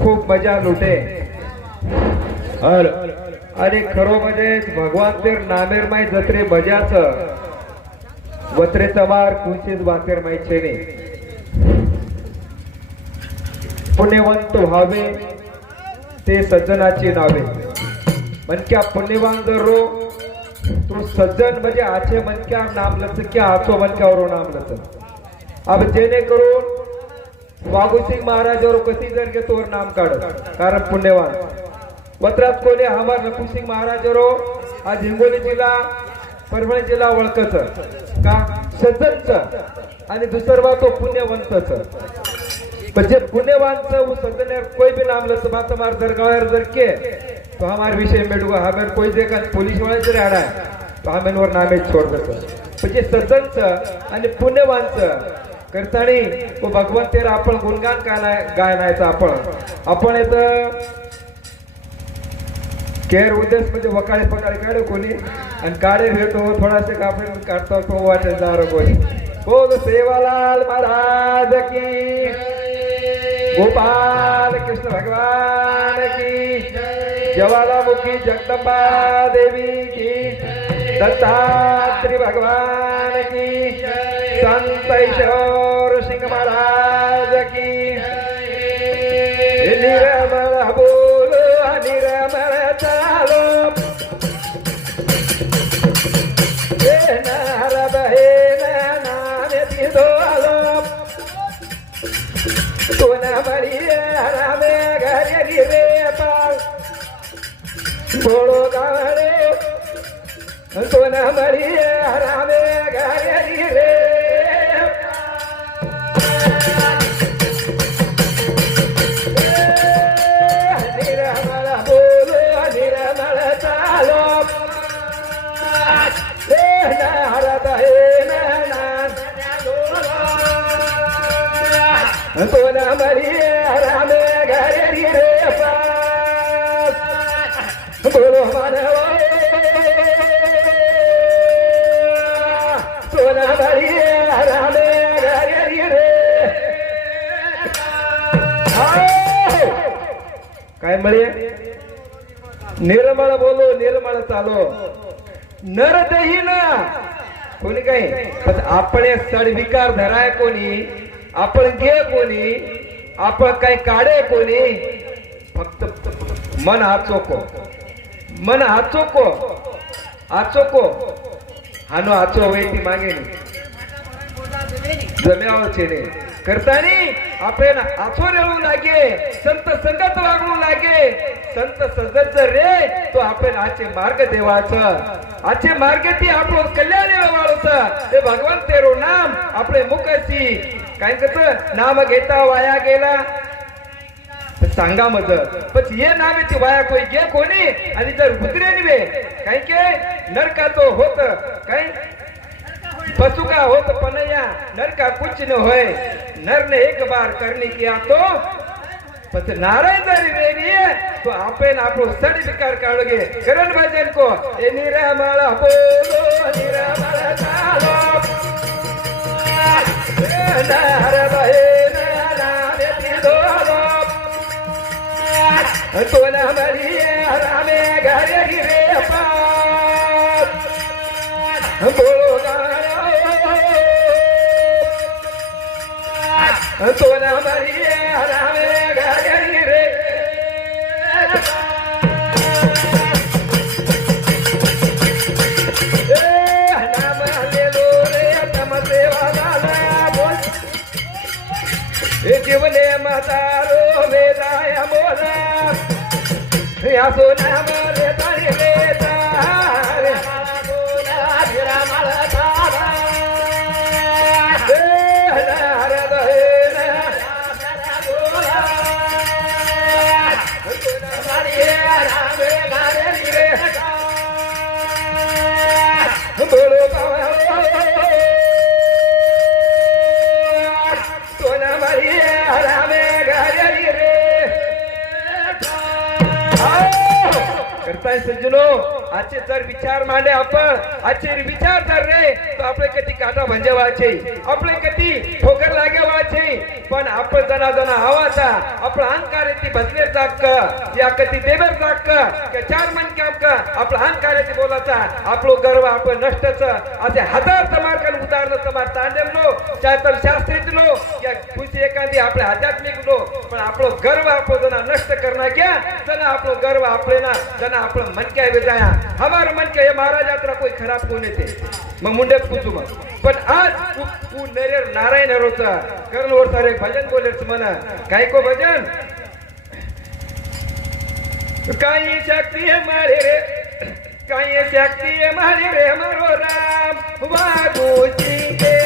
खूप मजा लुटे. आणि खरो म्हणजे भगवान तेर नामेर माय जत्रे मजाच. वत्रे चवार कुंचित वातेर माय छेने पुण्यवंत व्हावे ते सज्जनाची नावे. मनक्या पुण्यवान जर रो तू सज्जन म्हणजे आचे मनक्या नाम लच क्या आचो मनक्यावर नाम लच अब जेणेकरून वागुसिंग महाराजावर कधी जर घेतो नाम काढ कारण पुण्यवान. पत्रात कोणी हमार नकुसिंग महाराजावर आज हिंगोली जिल्हा परभणी जिल्हा ओळखच का? सज्जनच. आणि दुसरं तो पुण्यवंतच. म्हणजे पुण्यवान सज्जन कोई भी नाम लस बात हमार दरगाह जर के तो हमार विषय मेडुगा हमें कोई देखा पुलिस वाले जरी आडा तो हमें वर नामे छोड़ देतो म्हणजे सज्जनच आणि पुण्यवानच करतानी तो भगवंत आपण गुणगान गायला गायनायचं आपण. आपण येतं केर उद्देश म्हणजे वकाळे पकाळे काढे कोणी? आणि काढे भेटो थोडासे कापडे काढतो तो वाटेल दार कोणी बोल सेवालाल महाराज की गोपाल कृष्ण भगवान की ज्वालामुखी जगदंबा देवी की दत्तात्री भगवान की संत ईश्वर महाराज की निरमळ बोल निरमळ चालो हे नारद हे नाने तिदोलो कोण बरी रामे घरी रे पाल बोलो गावडे कोण बरी रामे घरी काय निर्मळ बोलो निर्मळ चालो नर देही ना कोणी काही पण आपण सडविकार धराय कोणी आपण घे कोणी आपण काही काढे कोणी फक्त मन आचोको मन आचोको आचोको हानो आचो ती मागे जम्यावर छेने करतानी आपण आचो येऊ लागे संत संगत वागणू लागे. संत सजत रे तो आपण आचे मार्ग देवाचं. आचे मार्ग ती आपण कल्याण वाळूच ते भगवान तेरो नाम आपले मुखसी काय कस नाम घेता वाया गेला. सांगा मज पण ये नाव ती वाया कोई घे कोणी? आणि जर उतरे निवे काय के? नरकाचो होत काय? पशु का हो तो पनैया नर का कुछ न होए। नर ने एक बार करने किया तो पत नारायण दरी रेवी है तो आपे ना आपको सड़ विकार काढोगे करण भजन को ए निरामळ बोलो निरामळ चालो ए नारद हे नारायण तो ना मरी रामे घरे गिरे पास बोलो गायो सोना मरिये रामे घरी रे रे जीवने म्हातारो वेदाय मोला या सोना करताय सज्जनो आजचे जर विचार मांडे आपण आजचे विचार जर रे तो आपले कधी काटा म्हणजे वाचे आपले कधी ठोकर लागे वाचे पण आपण जना जना हवाचा आपण अहंकार येते भजले जाक या कधी देवर जाक के चार मन क्या आपका आपला अहंकार येते बोलाचा. आपलो गर्व आपण नष्टच. असे हजार समार समारकन उदाहरण समार तांडेव लो चाहे शास्त्रीत लो. या खुशी एखादी आपले आध्यात्मिक लो पण आपलो गर्व आपण जना नष्ट करना क्या जना आपलो गर्व आपले ना जना आपलं मन क्या विजाया. हमार मन क्या हे महाराज यात्रा कोई खराब कोण येते? मग मुंड्यात पूछू मग. पण आज तू- नारायण हरोचा कर्ण वर रे भजन बोलेच म्हणा काय को भजन. काही शक्ती है मारे रे काही शक्ती है मारे रे मारो राम. वागू जिंगे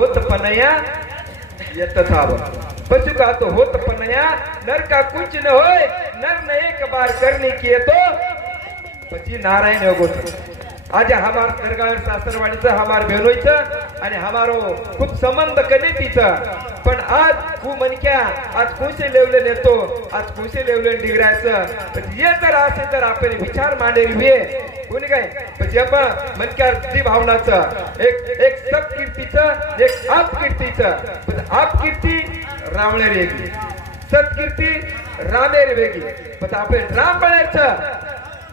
होत पनया येत थाव का तो होत पनया नर का कुछ न हो नर न एक बार करने किए तो पची नारायण योगोत आज हमार दरगाळ सासरवाडीचं हमार बेनोईचं आणि हमारो खूप संबंध कधी तिचं पण आज तू मनक्या आज खुशे लेवले नेतो आज खुशे लेवले डिग्रायचं पण ये तर असे तर आपण विचार मांडेल वे कोणी काय? म्हणजे आपण मनक्या ती भावनाचं एक एक सत कीर्तीचं एक आप कीर्तीचं पण आप कीर्ती रावणेर वेगळी. सत्कीर्ती रामेर वेगळी. पण आपण राम बनायचं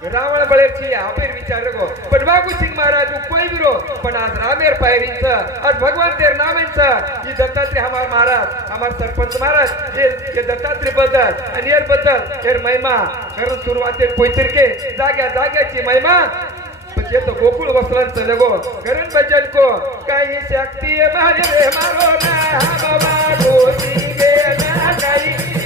रावण बळेची आपेर विचार गो पण बाबू सिंग महाराज उ कोई बिरो पण आज रामेर पायरीच आज भगवान तेर नामेच ही दत्तात्रय हमार महाराज हमार सरपंच महाराज हे हे दत्तात्रयबद्दल आणि यारबद्दल हेर महिमा कारण सुरुवातीत कोयतर के जाग्या जाग्याची महिमा. म्हणजे तो गोकुळ वस्त्रांचं लगो करण भजन को काही शक्ती मारे रे मारो ना बाबा गोदी गे ना काही.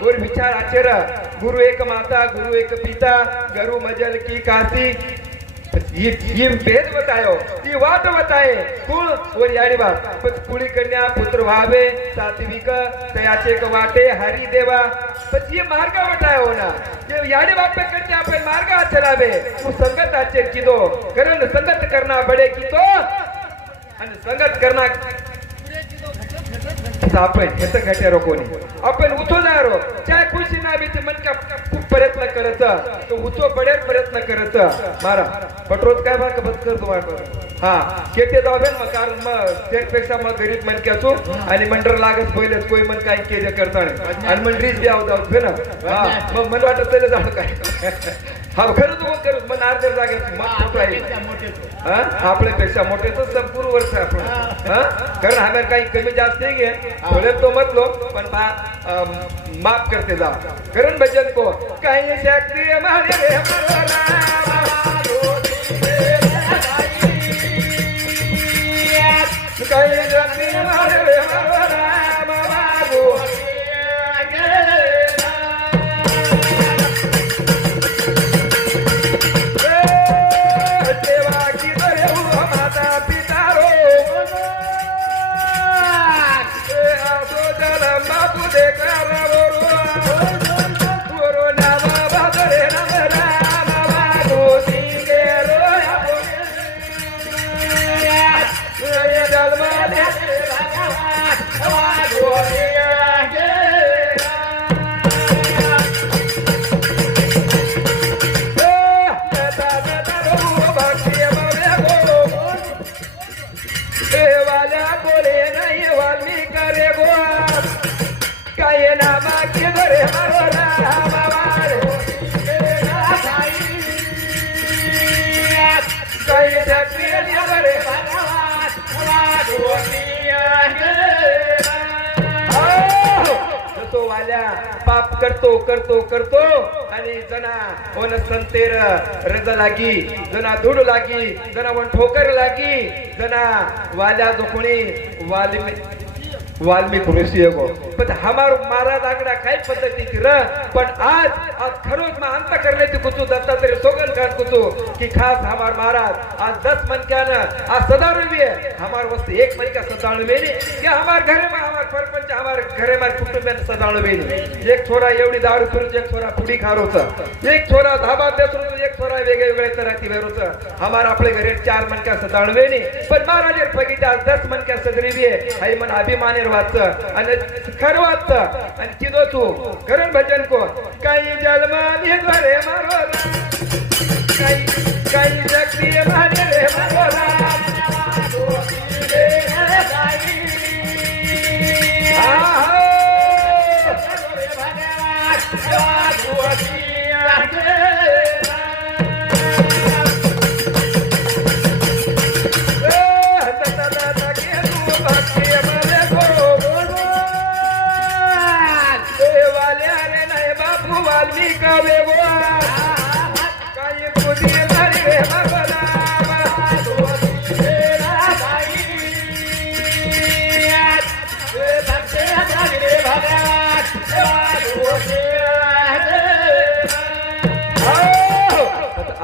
गुर विचार आचर गुरु एक माता गुरु एक पिता गुरु मजल की काती ये ये भेद बतायो ये वाट बताए कुळ वर याडी बाप पण कुळी कन्या पुत्र व्हावे सात्विक तयाचे क वाटे हरी देवा पण ये मार्ग बतायो ना ये याडी बाप पे करते आपण मार्ग चलावे तू संगत आचर की दो संगत करना बडे की तो आणि संगत करणार. आपण येतं घट्यारो कोणी आपण उठवणारो चाय खुशी ना बीच मन का खूप प्रयत्न करत. तो उठो बडे प्रयत्न करत. मारा. पटरोज काय बा बस कर वाटो हा. केते दे मग कारण मग त्यापेक्षा मग गरीब मनक्याचो आणि मंडळ लागत पहिलेच कोई मन काही केले करता आणि मन रीच द्यावं जाऊ ना? हा. मग मन वाटत तरी काय? हा खरं तू मग करू मग अर्ध्या जागेत मग आहे? आपल्यापेक्षा मोठे. हा? तर संपूर्ण वर्ष आपण. हा? कारण आम्ही काही कमी जास्त नाही घे थोडे तो म्हटलो पण माफ करते जा करण भजन को काही शक्ती ए, करतो करतो करतो. आणि जना वन संतेर रज लागी जना धूड लागी जना वन ठोकर लागी जना वाल्या जो कोणी वाल्मी वाल्मिक ऋषी गो पण हमार महाराज आगडा काय पद्धतीची र पण आज आज खरोच मग अंत करण्याची कुचू दत्तात्रय सोगन कर कुचू की खास हमार महाराज आज दस मनक्यानं आज सदा भी है हमार वस्तु एक मनका सदाळू बेनी कि हमार घरे मा हमार परपंच हमार घरे मार कुटुंबियान सदाळू बेनी एक छोरा एवढी दारू फिरूच एक छोरा पुडी खारोच. एक छोरा धाबा बेसरूच एक छोरा वेगळे वेगळे तराती वेरूच. हमार आपले घरे चार मनका सदाळू बेनी पण महाराज बघितल्या दस मनक्या सदरी बी है हाय मन अभिमानेर वाचत आणि खरं वाचतं आणि किदो तू करण भजन को काही जन्म निद्वारे मारो राम. काही काही शक्ती मारे रे मारो राम. आहो.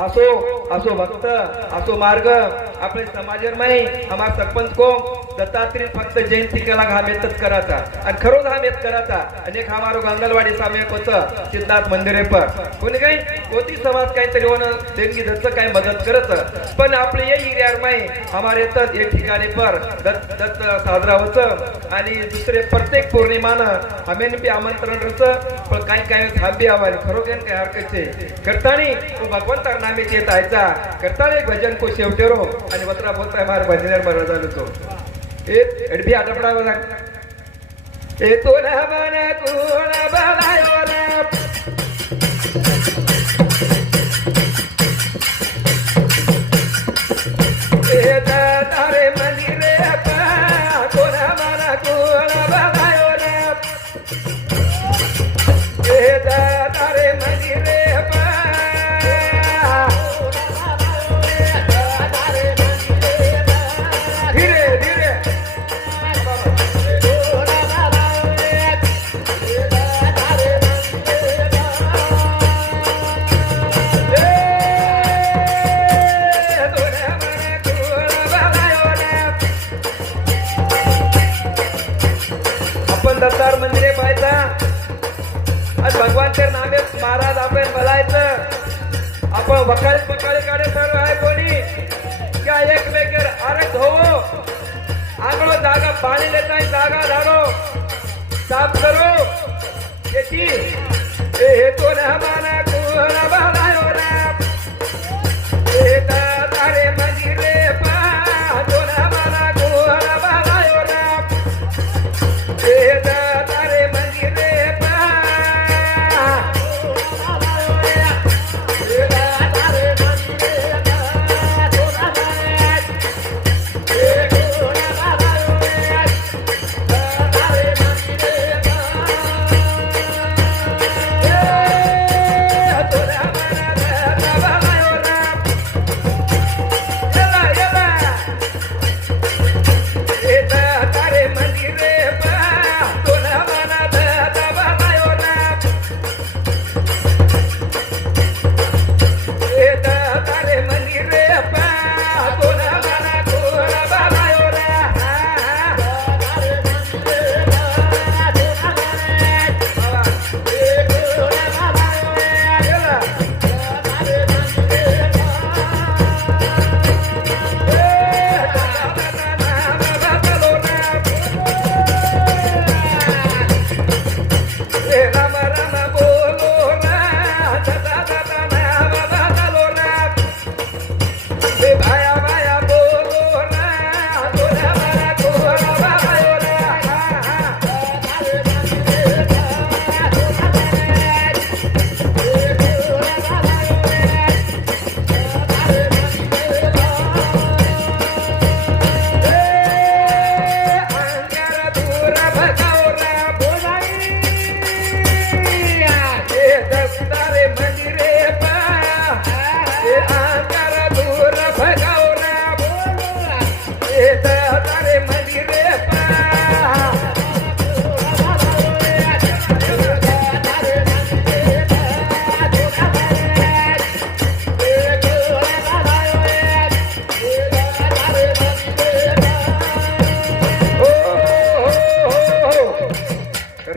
असो असो भक्त असो मार्ग आपले समाजरमय हमार सरपंच को दत्तात्रय फक्त जयंती केला करायचा. आणि खरोच हा मेत करायचा. आणि एक हमारो गंगलवाडी सामयक होत सिद्धार्थ मंदिरे पर. कोणी काही कोणती समाज काहीतरी होणं देणगी दत्त काही मदत करत. पण आपले ये एरियार माही हमारे येतात एक ठिकाणी पर दत्त दत्त साजरा होत. आणि दुसरे प्रत्येक पौर्णिमानं हमेन बी आमंत्रण रच. पण काही काही थांबी आवाज. खरोखर काही हरकतचे करतानी तो भगवंता नामे येत आयचा. करताना एक भजन को शेवटेरो. आणि वत्रा बोलताय मार भजनेर बरं झालं तो. एक तो आटपडावं लाग येतो ना भगवानच्या नामे महाराज आपण बोलायचं. आपण वकाळी पकाळी काढे सर्व आहे कोणी? क्या एकमेकर आरत होवो आंगळो जागा पाणी देत नाही जागा झाडो साफ करो. येती. हे तो ना माना. कुहना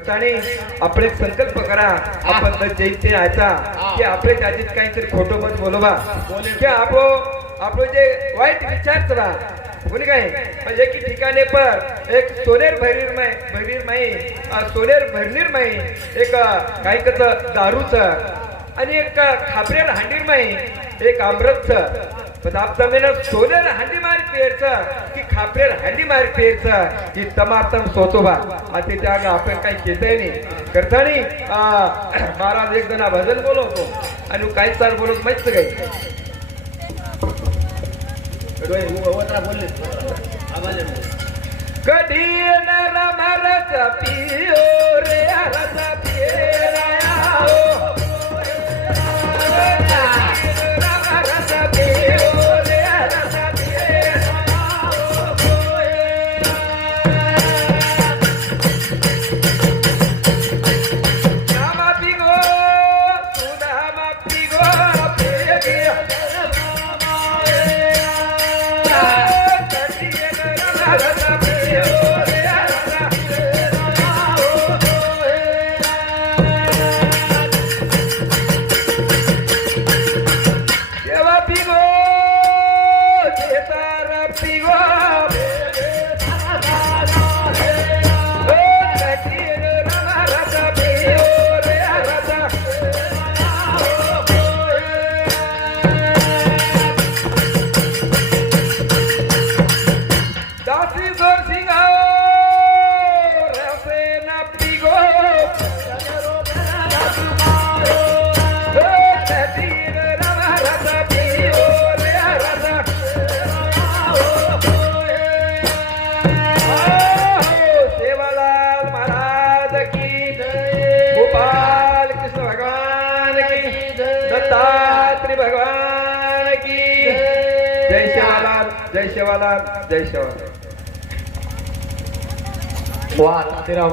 भक्ताने आपले संकल्प करा. आपण जैसे जयंती की आपले त्याच्यात काहीतरी खोटं मत बोलवा. की आपो आपलं जे वाईट विचार करा. कोणी काय? म्हणजे की ठिकाणे पर एक सोनेर भरीर माय भरीर माई सोनेर भरणीर माई एक काही कसं कत दारूच. आणि एक खापरेल हांडीर माई एक अमृतच पण आपलं मेहनत सोनेर हांडी मारी पेरचं की खापरेर हांडी मारी पेरचं ही तमातम सोतोबा. आता त्या आपण काही घेतय नाही. करतानी महाराज एक जण भजन बोलवतो. आणि काही चाल बोलत माहीत काय कधी येणार पियो रे रस पिराया हो. पियो Bye. જય સેવા વાહ